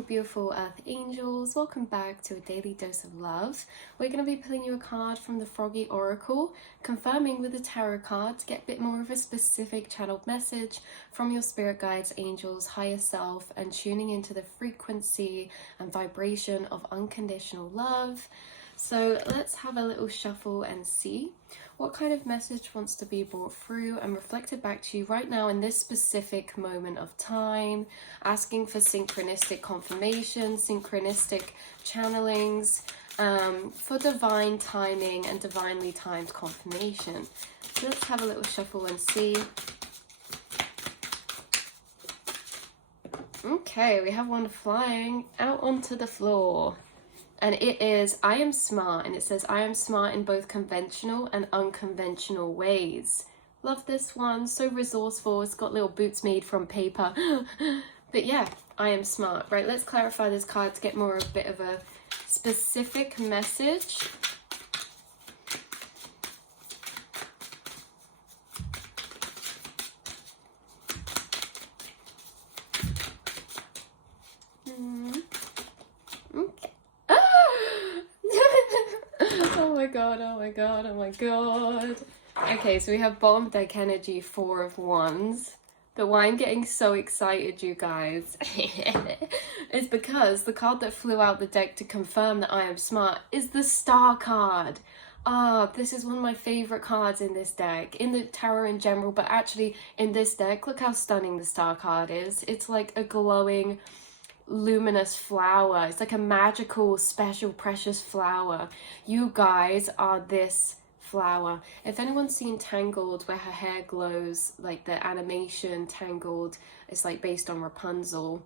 beautiful Earth Angels. Welcome back to a daily dose of love. We're going to be pulling you a card from the Froggy Oracle, confirming with the tarot card to get a bit more of a specific channeled message from your spirit guides, angels, higher self, and tuning into the frequency and vibration of unconditional love. So let's have a little shuffle and see what kind of message wants to be brought through and reflected back to you right now in this specific moment of time, asking for synchronistic confirmation, synchronistic channelings, for divine timing and divinely timed confirmation. So let's have a little shuffle and see. Okay, we have one flying out onto the floor. And it is, I am smart, and it says, I am smart in both conventional and unconventional ways. Love this one, so resourceful. It's got little boots made from paper. But yeah, I am smart. Right, let's clarify this card to get more of a bit of a specific message. Okay. Oh my god, oh my god, oh my god. Okay, so we have bottom deck energy, 4 of Wands. But why I'm getting so excited, you guys, is because the card that flew out the deck to confirm that I am smart is the Star card. This is one of my favorite cards in this deck, in the tarot in general, but actually in this deck. Look how stunning the Star card is. It's like a glowing, luminous flower. It's like a magical, special, precious flower. You guys are this flower. If anyone's seen Tangled, where her hair glows, like the animation Tangled, it's like based on Rapunzel.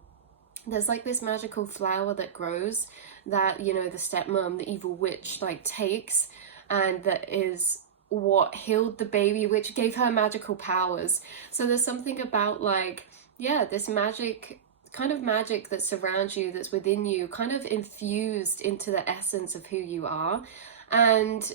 There's like this magical flower that grows that, you know, the stepmom, the evil witch, like takes, and that is what healed the baby, which gave her magical powers. So there's something about, like, yeah, this magic, kind of magic that surrounds you, that's within you, kind of infused into the essence of who you are. And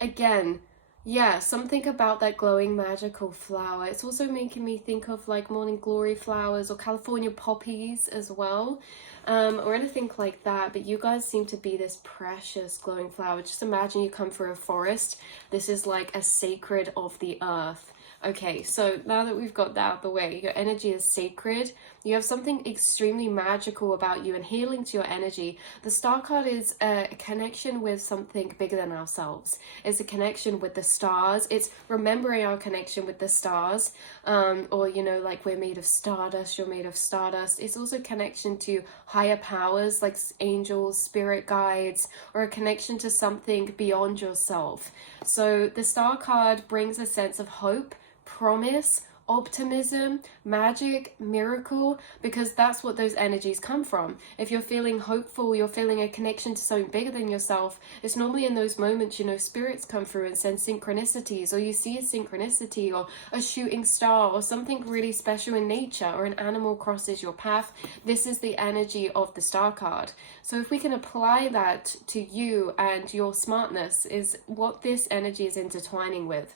again, yeah, something about that glowing magical flower. It's also making me think of like morning glory flowers or California poppies as well, or anything like that. But you guys seem to be this precious glowing flower. Just imagine you come through a forest. This is like a sacred of the earth. Okay, so now that we've got that out of the way, your energy is sacred. You have something extremely magical about you and healing to your energy. The Star card is a connection with something bigger than ourselves. It's a connection with the stars. It's remembering our connection with the stars. Or, you know, like we're made of stardust, you're made of stardust. It's also a connection to higher powers like angels, spirit guides, or a connection to something beyond yourself. So the Star card brings a sense of hope, promise, optimism, magic, miracle, because that's what those energies come from. If you're feeling hopeful, you're feeling a connection to something bigger than yourself, it's normally in those moments, you know, spirits come through and send synchronicities, or you see a synchronicity or a shooting star or something really special in nature, or an animal crosses your path. This is the energy of the Star card. So if we can apply that to you and your smartness, is what this energy is intertwining with.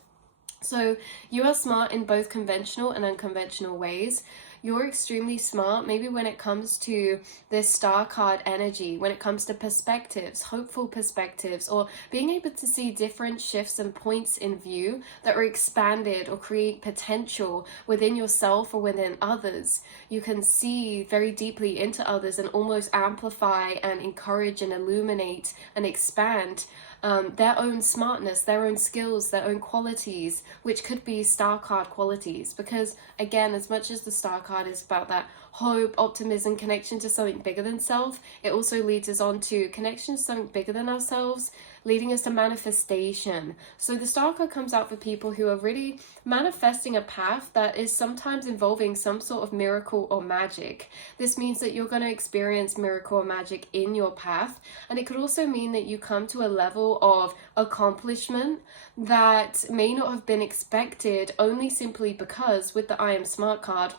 So you are smart in both conventional and unconventional ways. You're extremely smart, maybe when it comes to this Star card energy, when it comes to perspectives, hopeful perspectives, or being able to see different shifts and points in view that are expanded or create potential within yourself or within others. You can see very deeply into others and almost amplify and encourage and illuminate and expand their own smartness, their own skills, their own qualities, which could be Star card qualities. Because again, as much as the Star card is about that hope, optimism, connection to something bigger than self, it also leads us on to connection to something bigger than ourselves, leading us to manifestation. So the Star card comes out for people who are really manifesting a path that is sometimes involving some sort of miracle or magic. This means that you're going to experience miracle or magic in your path, and it could also mean that you come to a level of accomplishment that may not have been expected, only simply because with the I am smart card,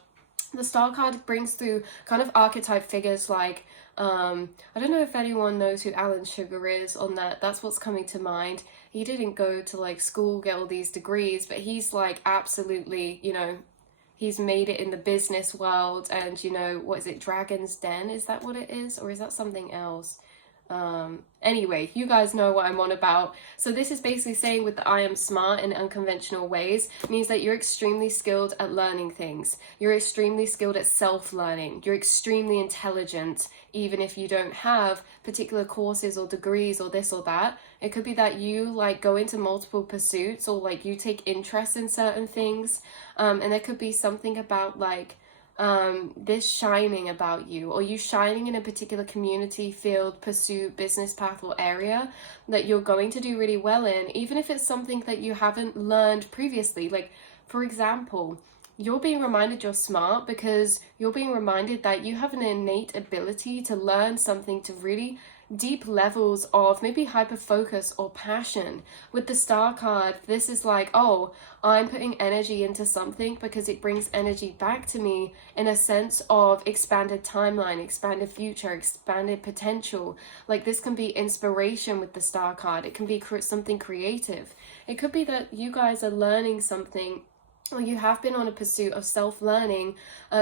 the Star card brings through kind of archetype figures like, I don't know if anyone knows who Alan Sugar is on that. That's what's coming to mind. He didn't go to like school, get all these degrees, but he's like absolutely, you know, he's made it in the business world, and you know, what is it, Dragon's Den, is that what it is, or is that something else? Anyway, you guys know what I'm on about. So this is basically saying with the I am smart in unconventional ways means that you're extremely skilled at learning things. You're extremely skilled at self-learning. You're extremely intelligent, even if you don't have particular courses or degrees or this or that. It could be that you like go into multiple pursuits, or like you take interest in certain things. And there could be something about like this shining about you, or you shining in a particular community, field, pursuit, business path, or area that you're going to do really well in, even if it's something that you haven't learned previously. Like, for example, you're being reminded you're smart because you're being reminded that you have an innate ability to learn something to really deep levels of maybe hyper focus or passion. With the star card, this is like, oh, I'm putting energy into something because it brings energy back to me in a sense of expanded timeline, expanded future, expanded potential. Like, this can be inspiration with the star card. It can be something creative. It could be that you guys are learning something, or you have been on a pursuit of self-learning.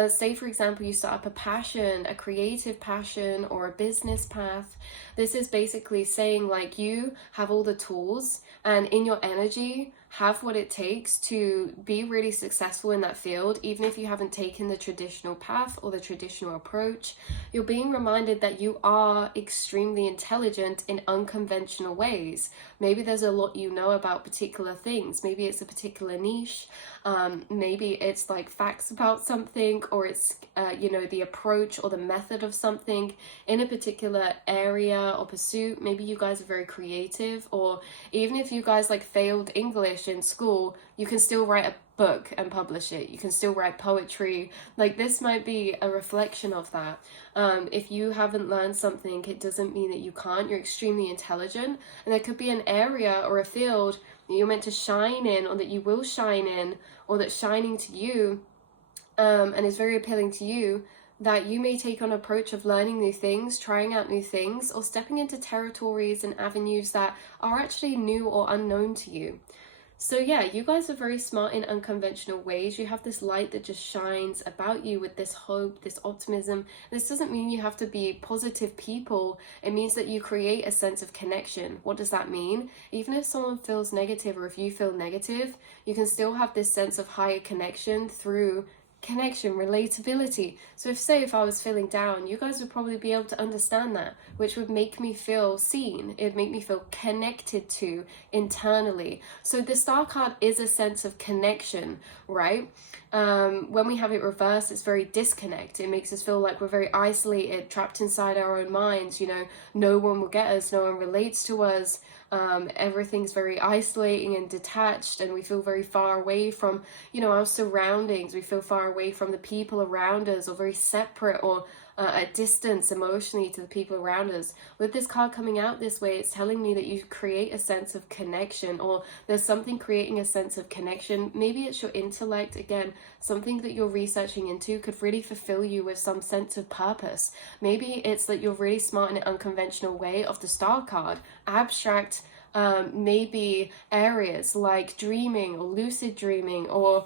Say, for example, you start up a passion, a creative passion, or a business path. This is basically saying like you have all the tools, and in your energy have what it takes to be really successful in that field, even if you haven't taken the traditional path or the traditional approach. You're being reminded that you are extremely intelligent in unconventional ways. Maybe there's a lot you know about particular things. Maybe it's a particular niche. Maybe it's like facts about something, or it's you know, the approach or the method of something in a particular area or pursuit. Maybe you guys are very creative, or even if you guys like failed English in school, you can still write a book and publish it. You can still write poetry. Like, this might be a reflection of that. If you haven't learned something, it doesn't mean that you can't. You're extremely intelligent, and there could be an area or a field that you're meant to shine in, or that you will shine in, or that's shining to you, and is very appealing to you, that you may take on an approach of learning new things, trying out new things, or stepping into territories and avenues that are actually new or unknown to you. So yeah, you guys are very smart in unconventional ways. You have this light that just shines about you with this hope, this optimism. This doesn't mean you have to be positive people. It means that you create a sense of connection. What does that mean? Even if someone feels negative, or if you feel negative, you can still have this sense of higher connection through connection, relatability. So if I was feeling down, you guys would probably be able to understand that, which would make me feel seen. It'd make me feel connected to internally. So the star card is a sense of connection, right? When we have it reversed, it's very disconnect. It makes us feel like we're very isolated, trapped inside our own minds. You know, no one will get us, no one relates to us. Everything's very isolating and detached, and we feel very far away from, you know, our surroundings. We feel far away from the people around us, or very separate, or at distance emotionally to the people around us. With this card coming out this way, it's telling me that you create a sense of connection, or there's something creating a sense of connection. Maybe it's your intellect, again, something that you're researching into could really fulfill you with some sense of purpose. Maybe it's that you're really smart in an unconventional way of the star card, abstract, maybe areas like dreaming or lucid dreaming, or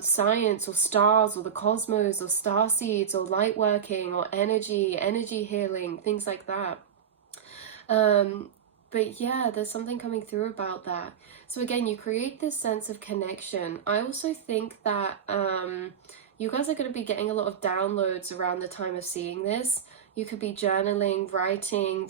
science, or stars, or the cosmos, or star seeds, or light working, or energy healing, things like that. But yeah, there's something coming through about that. So again, you create this sense of connection. I also think that you guys are going to be getting a lot of downloads around the time of seeing this. You could be journaling,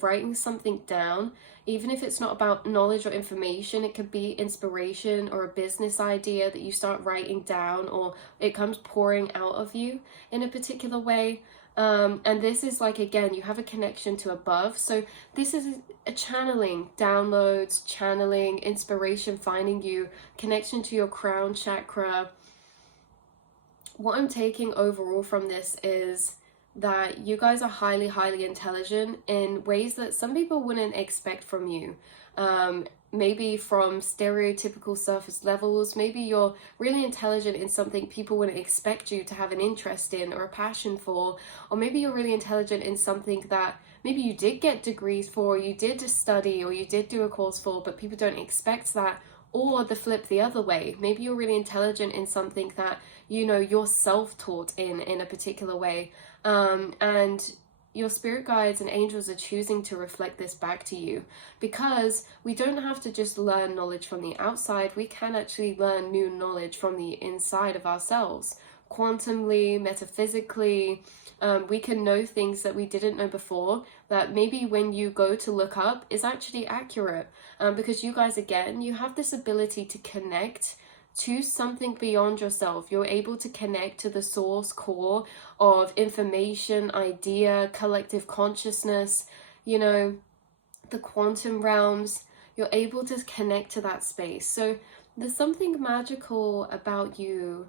writing something down. Even if it's not about knowledge or information, it could be inspiration or a business idea that you start writing down, or it comes pouring out of you in a particular way. And this is like, again, you have a connection to above. So this is a channeling, downloads, channeling, inspiration, finding you, connection to your crown chakra. What I'm taking overall from this is that you guys are highly, highly intelligent in ways that some people wouldn't expect from you. Maybe from stereotypical surface levels. Maybe you're really intelligent in something people wouldn't expect you to have an interest in or a passion for. Or maybe you're really intelligent in something that maybe you did get degrees for, you did study, or you did do a course for, but people don't expect that. Or the flip the other way. Maybe you're really intelligent in something that, you know, you're self-taught in a particular way. And your spirit guides and angels are choosing to reflect this back to you, because we don't have to just learn knowledge from the outside. We can actually learn new knowledge from the inside of ourselves, quantumly, metaphysically. We can know things that we didn't know before, that maybe when you go to look up is actually accurate, because you guys, again, you have this ability to connect to something beyond yourself. You're able to connect to the source core of information, idea, collective consciousness, you know, the quantum realms. You're able to connect to that space. So there's something magical about you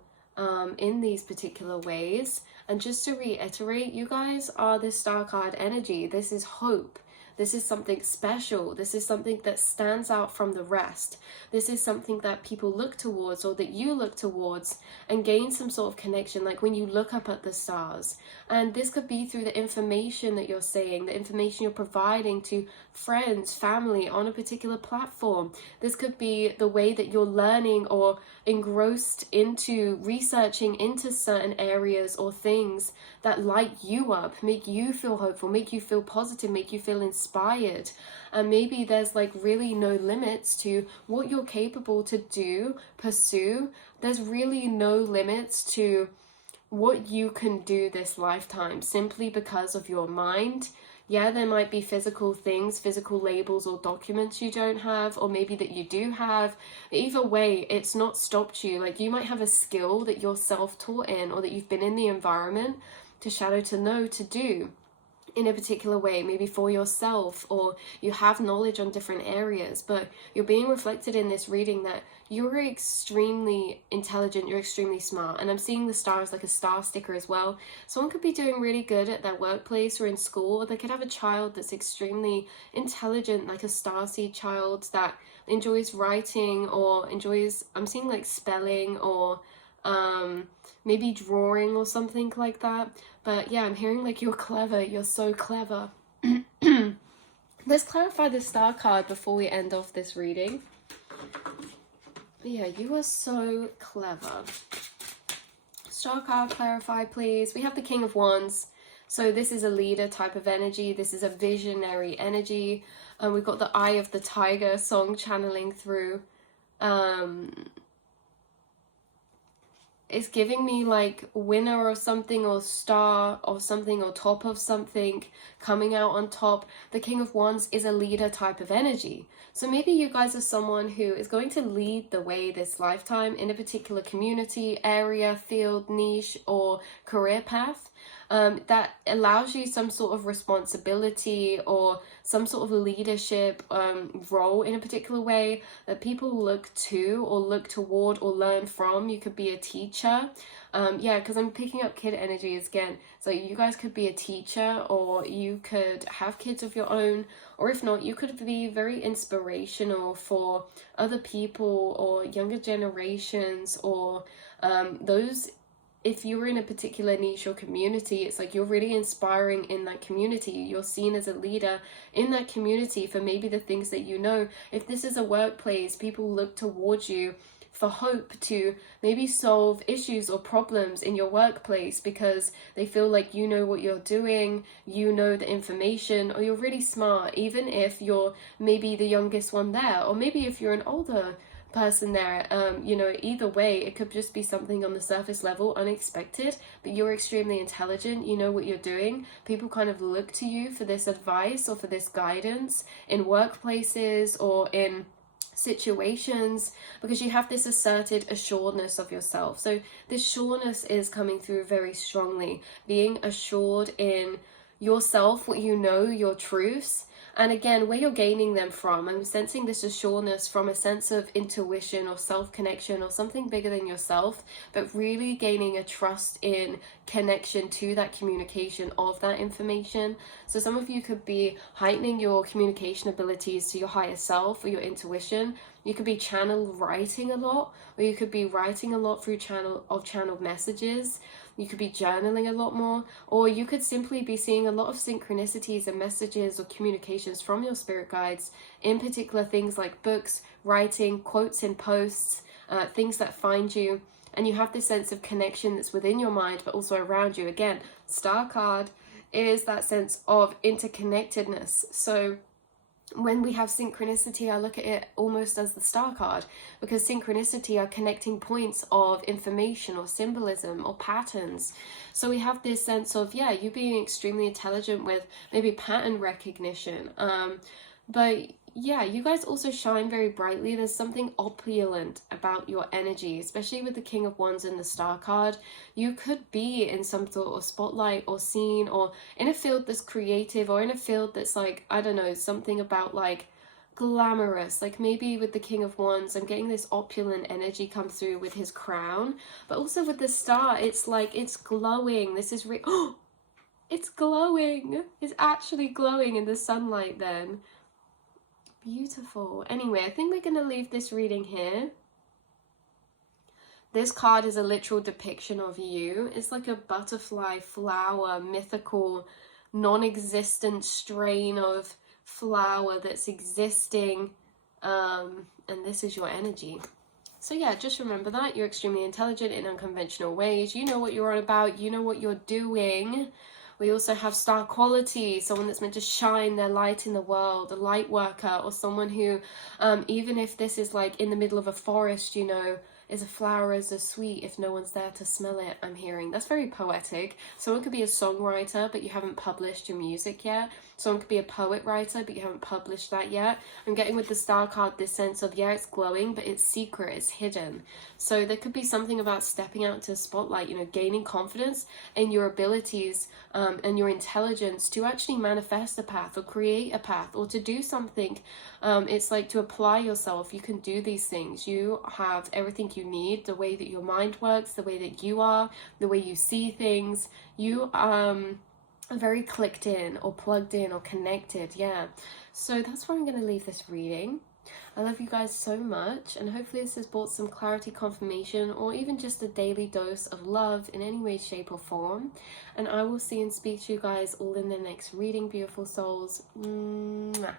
in these particular ways. And just to reiterate, you guys are this star card energy. This is hope. This is something special. This is something that stands out from the rest. This is something that people look towards, or that you look towards, and gain some sort of connection, like when you look up at the stars. And this could be through the information that you're saying, the information you're providing to friends, family on a particular platform. This could be the way that you're learning or engrossed into researching into certain areas or things that light you up, make you feel hopeful, make you feel positive, make you feel inspired. And maybe there's like really no limits to what you're capable to do, pursue. There's really no limits to what you can do this lifetime, simply because of your mind. Yeah, there might be physical things, physical labels or documents you don't have, or maybe that you do have. Either way, it's not stopped you. Like, you might have a skill that you're self-taught in, or that you've been in the environment to shadow to know to do in a particular way, maybe for yourself, or you have knowledge on different areas, but you're being reflected in this reading that you're extremely intelligent, you're extremely smart. And I'm seeing the star as like a star sticker as well. Someone could be doing really good at their workplace or in school, or they could have a child that's extremely intelligent, like a starseed child that enjoys writing or enjoys, I'm seeing like spelling or maybe drawing or something like that. But yeah, I'm hearing like you're clever, you're so clever. Let's clarify the star card before we end off this reading. Yeah, you are so clever. Star card clarify, please. We have the King of Wands. So this is a leader type of energy. This is a visionary energy. And we've got the Eye of the Tiger song channeling through. It's giving me like winner of something, or star of something, or top of something, coming out on top. The King of Wands is a leader type of energy. So maybe you guys are someone who is going to lead the way this lifetime in a particular community, area, field, niche, or career path. That allows you some sort of responsibility or some sort of leadership role in a particular way that people look to or look toward or learn from. You could be a teacher. Yeah, because I'm picking up kid energies again. So you guys could be a teacher, or you could have kids of your own, or if not, you could be very inspirational for other people or younger generations, or those. If you're in a particular niche or community, it's like you're really inspiring in that community. You're seen as a leader in that community for maybe the things that you know. If this is a workplace, people look towards you for hope to maybe solve issues or problems in your workplace, because they feel like you know what you're doing, you know the information, or you're really smart, even if you're maybe the youngest one there, or maybe if you're an older person there. You know, either way, it could just be something on the surface level, unexpected, but you're extremely intelligent, you know what you're doing. People kind of look to you for this advice or for this guidance in workplaces or in situations, because you have this asserted assuredness of yourself. So this sureness is coming through very strongly, being assured in yourself, what you know, your truths. And again, where you're gaining them from, I'm sensing this assuredness from a sense of intuition or self-connection or something bigger than yourself, but really gaining a trust in connection to that communication of that information. So some of you could be heightening your communication abilities to your higher self or your intuition You could be channel writing a lot, or you could be writing a lot through channeled messages. You could be journaling a lot more, or you could simply be seeing a lot of synchronicities and messages or communications from your spirit guides, in particular things like books, writing, quotes in posts, things that find you. And you have this sense of connection that's within your mind, but also around you. Again, Star card is that sense of interconnectedness. So when we have synchronicity, I look at it almost as the star card, because synchronicity are connecting points of information or symbolism or patterns. So we have this sense of, yeah, you being extremely intelligent with maybe pattern recognition. But yeah, you guys also shine very brightly. There's something opulent about your energy, especially with the King of Wands and the Star card. You could be in some sort of spotlight or scene, or in a field that's creative, or in a field that's like, I don't know, something about like glamorous. Like maybe with the King of Wands, I'm getting this opulent energy come through with his crown, but also with the star, it's like it's glowing. This is it's glowing. It's actually glowing in the sunlight then. Beautiful. Anyway, I think we're going to leave this reading here. This card is a literal depiction of you. It's like a butterfly, flower, mythical, non-existent strain of flower that's existing. And this is your energy. So yeah, just remember that. You're extremely intelligent in unconventional ways. You know what you're all about. You know what you're doing. We also have star quality, someone that's meant to shine their light in the world, a light worker, or someone who, even if this is like in the middle of a forest, you know, is a flower as a sweet if no one's there to smell it, I'm hearing. That's very poetic. Someone could be a songwriter, but you haven't published your music yet. Someone could be a poet writer, but you haven't published that yet. I'm getting with the star card this sense of, yeah, it's glowing, but it's secret, it's hidden. So there could be something about stepping out into the spotlight, you know, gaining confidence in your abilities and your intelligence to actually manifest a path or create a path or to do something. It's like to apply yourself. You can do these things. You have everything you need, the way that your mind works, the way that you are, the way you see things. You are very clicked in or plugged in or connected. Yeah, so that's where I'm going to leave this reading. I love you guys so much, and hopefully this has brought some clarity, confirmation, or even just a daily dose of love in any way, shape or form. And I will see and speak to you guys all in the next reading, beautiful souls. Mwah.